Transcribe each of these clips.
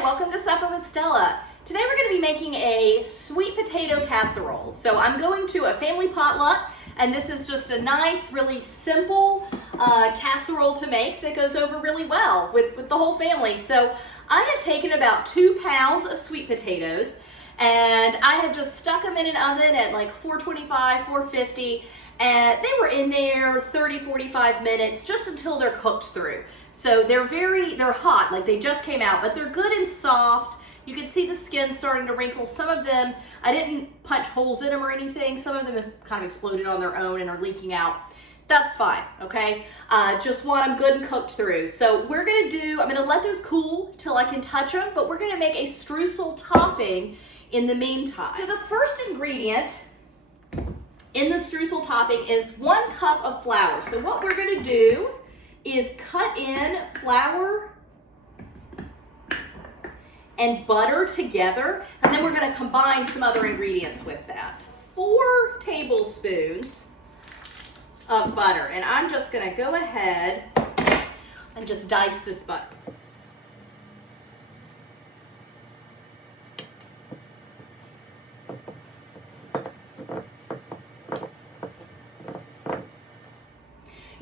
Hi, welcome to Supper with Stella. Today we're going to be making a sweet potato casserole. So I'm going to a family potluck, and this is just a nice, really simple casserole to make that goes over really well with the whole family. So I have taken about 2 pounds of sweet potatoes, and I have just stuck them in an oven at like 425, 450, and they were in there 30, 45 minutes just until they're cooked through. So they're hot, like they just came out, but they're good and soft. You can see the skin starting to wrinkle. Some of them, I didn't punch holes in them or anything. Some of them have kind of exploded on their own and are leaking out. That's fine, okay? Just want them good and cooked through. So I'm gonna let those cool till I can touch them, but we're gonna make a streusel topping in the meantime. So the first ingredient in the streusel topping is 1 cup of flour. So what we're gonna do is cut in flour and butter together, and then we're gonna combine some other ingredients with that. 4 tablespoons of butter, and I'm just gonna go ahead and just dice this butter.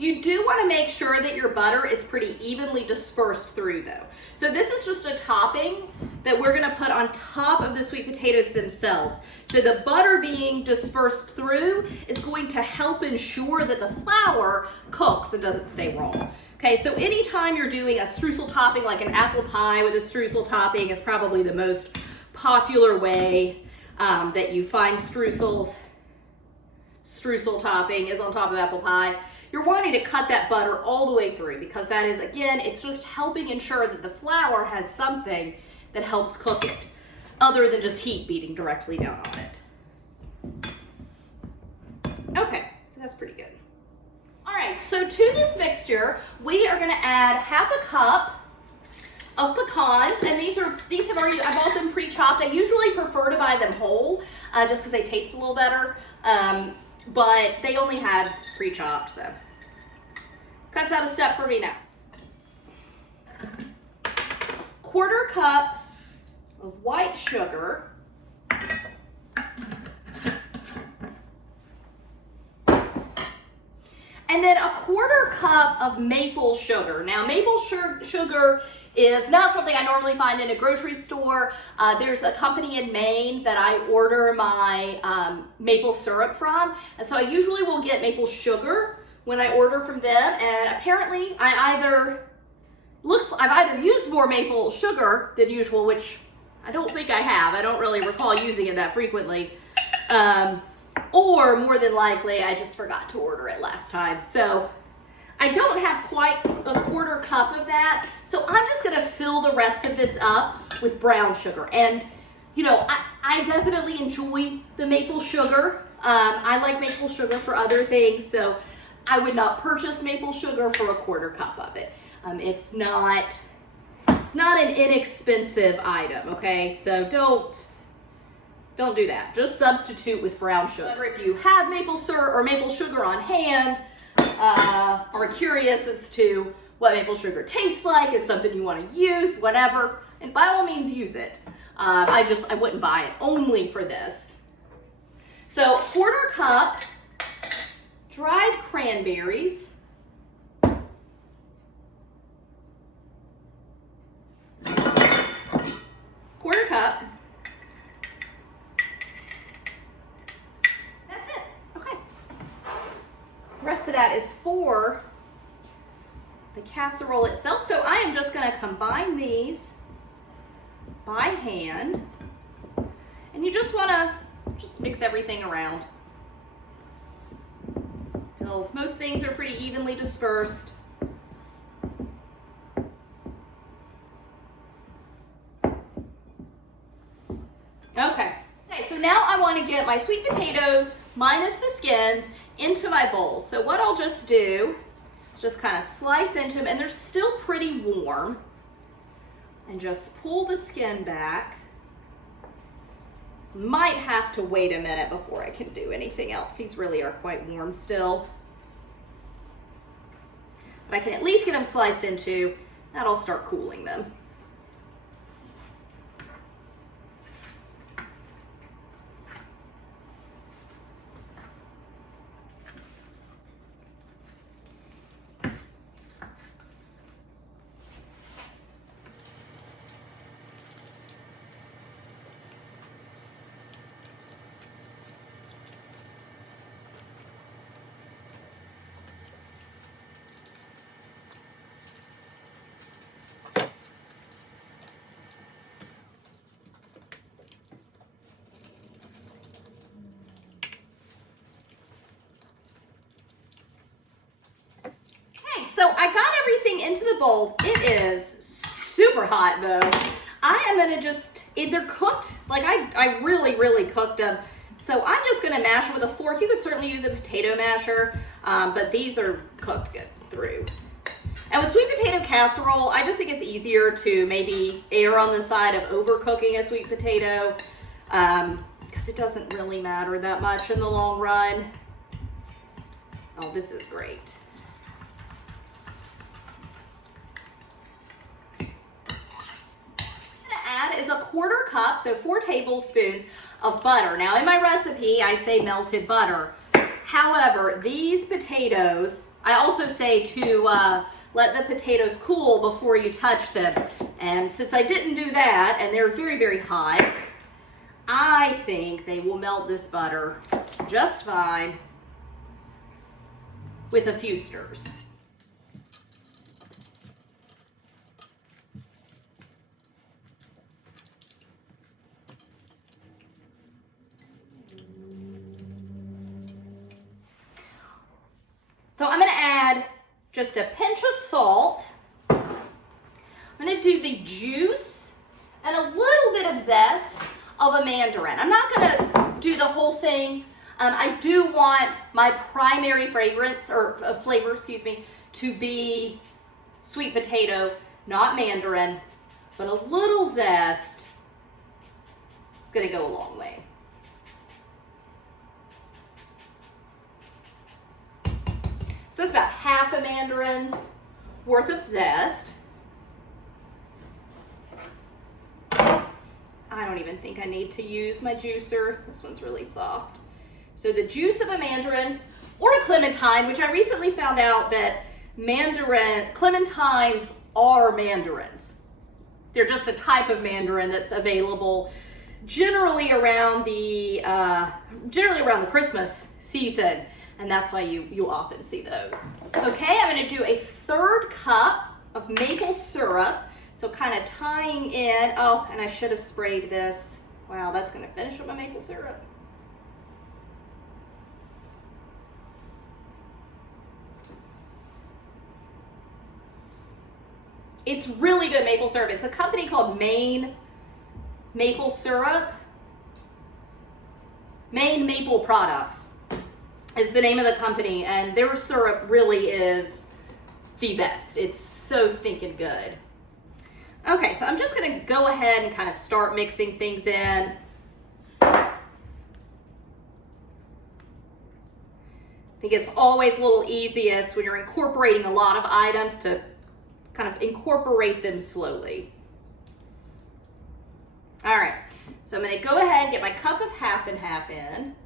You do want to make sure that your butter is pretty evenly dispersed through though. So this is just a topping that we're going to put on top of the sweet potatoes themselves. So the butter being dispersed through is going to help ensure that the flour cooks and doesn't stay raw. Okay, so anytime you're doing a streusel topping, like an apple pie with a streusel topping is probably the most popular way that you find streusel topping is on top of apple pie. You're wanting to cut that butter all the way through because that is, again, it's just helping ensure that the flour has something that helps cook it other than just heat beating directly down on it. Okay, so that's pretty good. All right, so to this mixture, we are gonna add 1/2 cup of pecans, and I bought them pre-chopped. I usually prefer to buy them whole, just because they taste a little better. But they only had pre-chopped, so cuts out a step for me now. 1/4 cup of white sugar. And then 1/4 cup of maple sugar. Now, maple sugar is not something I normally find in a grocery store. There's a company in Maine that I order my maple syrup from. And so I usually will get maple sugar when I order from them. And apparently I've either used more maple sugar than usual, which I don't think I have. I don't really recall using it that frequently. Or more than likely, I just forgot to order it last time. So I don't have quite 1/4 cup of that. So I'm just gonna fill the rest of this up with brown sugar. And you know, I definitely enjoy the maple sugar. I like maple sugar for other things, so I would not purchase maple sugar for 1/4 cup of it. It's not an inexpensive item, okay? So don't do that. Just substitute with brown sugar. If you have maple syrup or maple sugar on hand, are curious as to what maple sugar tastes like, is something you want to use, whatever, and by all means use it. I wouldn't buy it only for this. So 1/4 cup dried cranberries. 1/4 cup. The rest of that is for the casserole itself. So I am just going to combine these by hand, and you just want to mix everything around till most things are pretty evenly dispersed. Okay, so now I want to get my sweet potatoes minus the skins into my bowl. So what I'll just do is just kind of slice into them, and they're still pretty warm, and just pull the skin back. Might have to wait a minute before I can do anything else. These really are quite warm still. But I can at least get them sliced into. That'll start cooling them. So I got everything into the bowl. It is super hot though. I am gonna just, they're cooked, like I really cooked them. So I'm just gonna mash them with a fork. You could certainly use a potato masher, but these are cooked good through. And with sweet potato casserole, I just think it's easier to maybe err on the side of overcooking a sweet potato, because it doesn't really matter that much in the long run. Oh, this is great. Add is a 1/4 cup, so 4 tablespoons of butter. Now in my recipe, I say melted butter. However, these potatoes, I also say to let the potatoes cool before you touch them. And since I didn't do that, and they're very hot, I think they will melt this butter just fine with a few stirs. So I'm gonna add just a pinch of salt. I'm gonna do the juice and a little bit of zest of a mandarin. I'm not gonna do the whole thing. I do want my primary fragrance, or flavor, excuse me, to be sweet potato, not mandarin, but a little zest is gonna go a long way. So that's about half a mandarin's worth of zest. I don't even think I need to use my juicer. This one's really soft. So the juice of a mandarin or a clementine, which I recently found out that clementines are mandarins. They're just a type of mandarin that's available generally around the Christmas season. And that's why you often see those. Okay, I'm gonna do a 1/3 cup of maple syrup. So kind of tying in, oh, and I should have sprayed this. Wow, that's gonna finish up my maple syrup. It's really good maple syrup. It's a company called Maine Maple Syrup. Maine Maple Products is the name of the company, and their syrup really is the best. It's so stinking good. Okay, so I'm just gonna go ahead and kind of start mixing things in. I think it's always a little easiest when you're incorporating a lot of items to kind of incorporate them slowly. All right, so I'm gonna go ahead and get my cup of half and half in.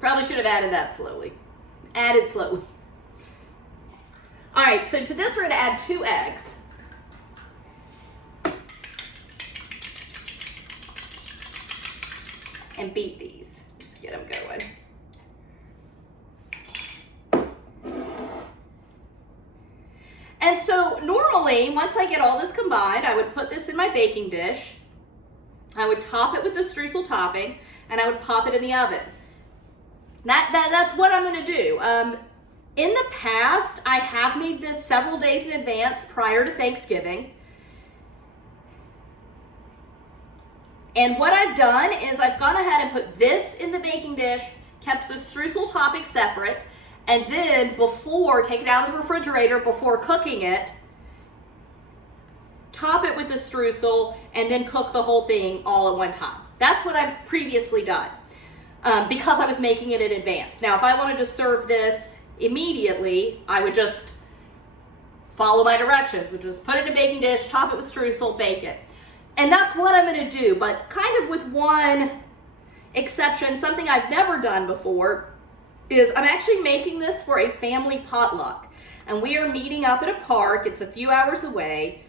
Probably should have added that slowly. Added slowly. All right, so to this we're gonna add 2 eggs. And beat these, just get them going. And so normally, once I get all this combined, I would put this in my baking dish. I would top it with the streusel topping, and I would pop it in the oven. That's what I'm gonna do. In the past, I have made this several days in advance prior to Thanksgiving. And what I've done is I've gone ahead and put this in the baking dish, kept the streusel topping separate, and then take it out of the refrigerator before cooking it, top it with the streusel, and then cook the whole thing all at one time. That's what I've previously done. Because I was making it in advance. Now, if I wanted to serve this immediately, I would just follow my directions, which is put it in a baking dish, top it with streusel, bake it. And that's what I'm gonna do, but kind of with one exception, something I've never done before, is I'm actually making this for a family potluck. And we are meeting up at a park. It's a few hours away.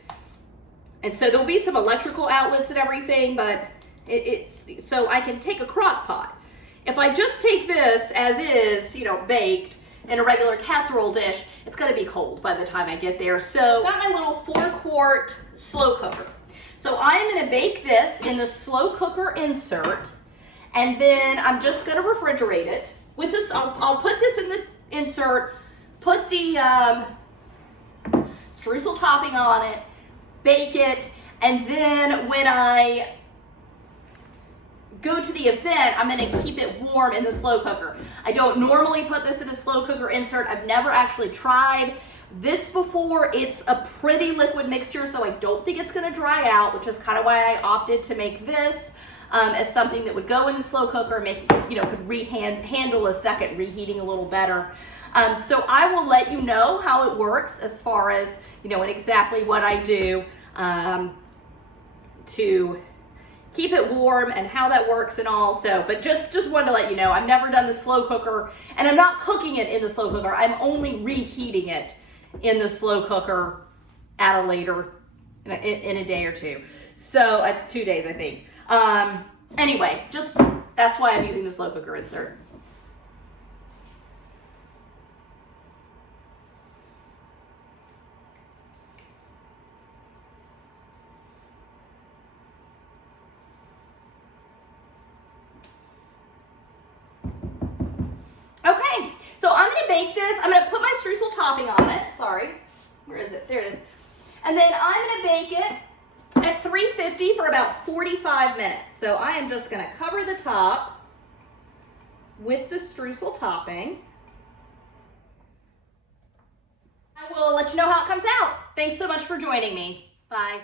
And so there'll be some electrical outlets and everything, but so I can take a crock pot. If I just take this as is, baked, in a regular casserole dish, it's gonna be cold by the time I get there. So I've got my little 4-quart slow cooker. So I'm gonna bake this in the slow cooker insert, and then I'm just gonna refrigerate it. With this, I'll put this in the insert, put the streusel topping on it, bake it, and then when I go to the event, I'm gonna keep it warm in the slow cooker. I don't normally put this in a slow cooker insert. I've never actually tried this before. It's a pretty liquid mixture, so I don't think it's gonna dry out, which is kind of why I opted to make this as something that would go in the slow cooker, make, you know, could handle a second reheating a little better. So I will let you know how it works as far as, you know, and exactly what I do to keep it warm and how that works and all. So, but just wanted to let you know, I've never done the slow cooker, and I'm not cooking it in the slow cooker. I'm only reheating it in the slow cooker at a later, in a day or two. So, 2 days, I think. Anyway, just, that's why I'm using the slow cooker insert. Okay, so I'm gonna bake this. I'm gonna put my streusel topping on it. Sorry, where is it? There it is. And then I'm gonna bake it at 350 for about 45 minutes. So I am just gonna cover the top with the streusel topping. I will let you know how it comes out. Thanks so much for joining me. Bye.